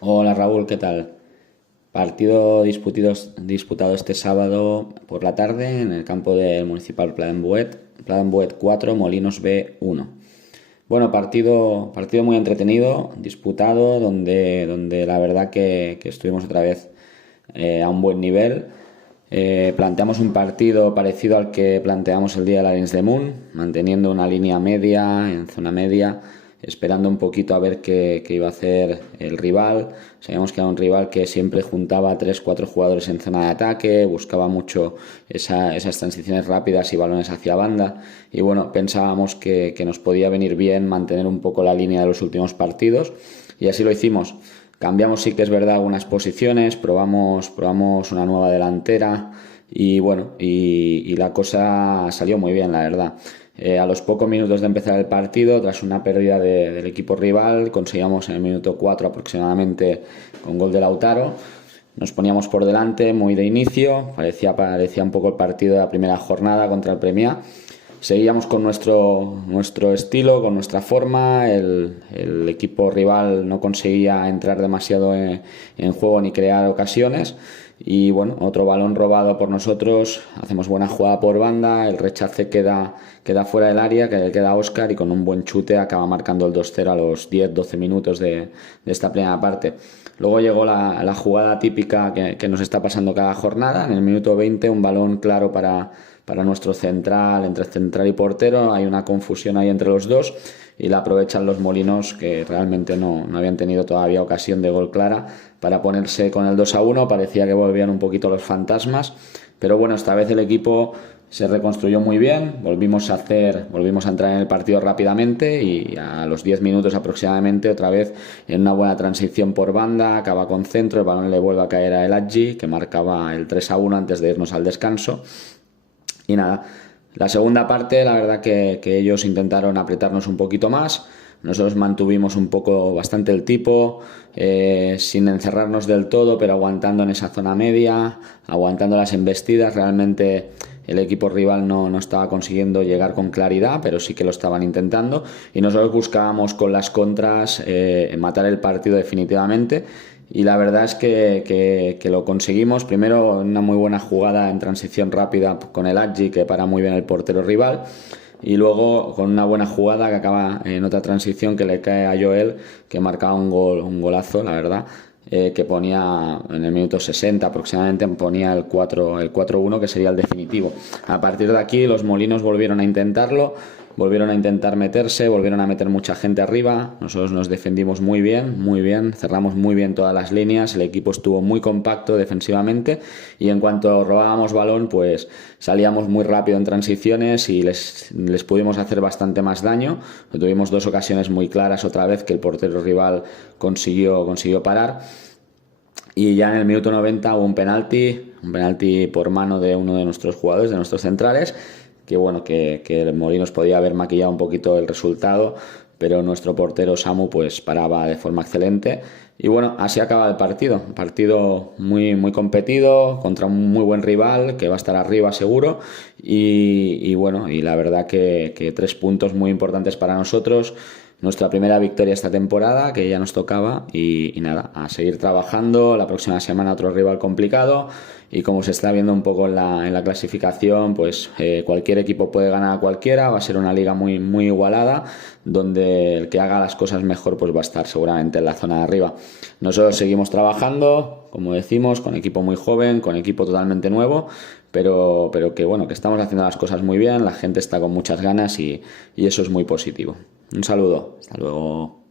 Hola Raúl, ¿qué tal? Partido disputado este sábado por la tarde en el campo del Municipal Pladenbuet 4, Molinos B 1. Bueno, partido muy entretenido, disputado, donde la verdad que estuvimos otra vez a un buen nivel. Planteamos un partido parecido al que planteamos el día de la Lens de Moon, manteniendo una línea media, en zona media, esperando un poquito a ver qué iba a hacer el rival. Sabíamos que era un rival que siempre juntaba a 3-4 jugadores en zona de ataque, buscaba mucho esas transiciones rápidas y balones hacia banda. Y bueno, pensábamos que nos podía venir bien mantener un poco la línea de los últimos partidos, y así lo hicimos. Cambiamos, sí que es verdad, algunas posiciones, probamos una nueva delantera y bueno, y la cosa salió muy bien, la verdad. A los pocos minutos de empezar el partido, tras una pérdida del equipo rival, conseguíamos en el minuto 4 aproximadamente, con gol de Lautaro, nos poníamos por delante muy de inicio, parecía un poco el partido de la primera jornada contra el Premià. Seguíamos con nuestro estilo, con nuestra forma. El equipo rival no conseguía entrar demasiado en juego ni crear ocasiones. Y bueno, otro balón robado por nosotros. Hacemos buena jugada por banda. El rechace queda fuera del área, que queda Óscar, y con un buen chute acaba marcando el 2-0 a los 10-12 minutos de esta primera parte. Luego llegó la jugada típica que nos está pasando cada jornada. En el minuto 20, un balón claro para nuestro central, entre central y portero. Hay una confusión ahí entre los dos y la aprovechan los Molinos, que realmente no habían tenido todavía ocasión de gol clara, para ponerse con el 2-1. Parecía que volvían un poquito los fantasmas, pero bueno, esta vez el equipo se reconstruyó muy bien, volvimos a entrar en el partido rápidamente, y a los 10 minutos aproximadamente, otra vez en una buena transición por banda, acaba con centro, el balón le vuelve a caer a El Hadji, que marcaba el 3-1 antes de irnos al descanso. Y nada, la segunda parte, la verdad que ellos intentaron apretarnos un poquito más. Nosotros mantuvimos un poco bastante el tipo, sin encerrarnos del todo, pero aguantando en esa zona media, aguantando las embestidas. Realmente el equipo rival no estaba consiguiendo llegar con claridad, pero sí que lo estaban intentando. Y nosotros buscábamos con las contras matar el partido definitivamente. Y la verdad es que lo conseguimos. Primero, una muy buena jugada en transición rápida con el Hadji, que para muy bien el portero rival. Y luego con una buena jugada que acaba en otra transición que le cae a Joel, que marcaba un golazo, la verdad. Que ponía en el minuto 60 aproximadamente, ponía el 4-1, que sería el definitivo. A partir de aquí los Molinos volvieron a intentarlo, volvieron a intentar meterse, volvieron a meter mucha gente arriba. Nosotros nos defendimos muy bien, cerramos muy bien todas las líneas, el equipo estuvo muy compacto defensivamente, y en cuanto robábamos balón, pues salíamos muy rápido en transiciones y les pudimos hacer bastante más daño. Tuvimos dos ocasiones muy claras otra vez que el portero rival consiguió parar. Y ya en el minuto 90 hubo un penalti por mano de uno de nuestros jugadores, de nuestros centrales, que bueno, que el Molinos podía haber maquillado un poquito el resultado, pero nuestro portero Samu pues paraba de forma excelente. Y bueno, así acaba el partido. Un partido muy competido contra un muy buen rival que va a estar arriba seguro. Y bueno, y la verdad que 3 puntos muy importantes para nosotros. Nuestra primera victoria esta temporada, que ya nos tocaba, y nada, a seguir trabajando. La próxima semana otro rival complicado, y como se está viendo un poco en la clasificación, pues cualquier equipo puede ganar a cualquiera. Va a ser una liga muy igualada, donde el que haga las cosas mejor pues va a estar seguramente en la zona de arriba. Nosotros seguimos trabajando, como decimos, con equipo muy joven, con equipo totalmente nuevo, pero que bueno, que estamos haciendo las cosas muy bien, la gente está con muchas ganas, y eso es muy positivo. Un saludo, hasta luego.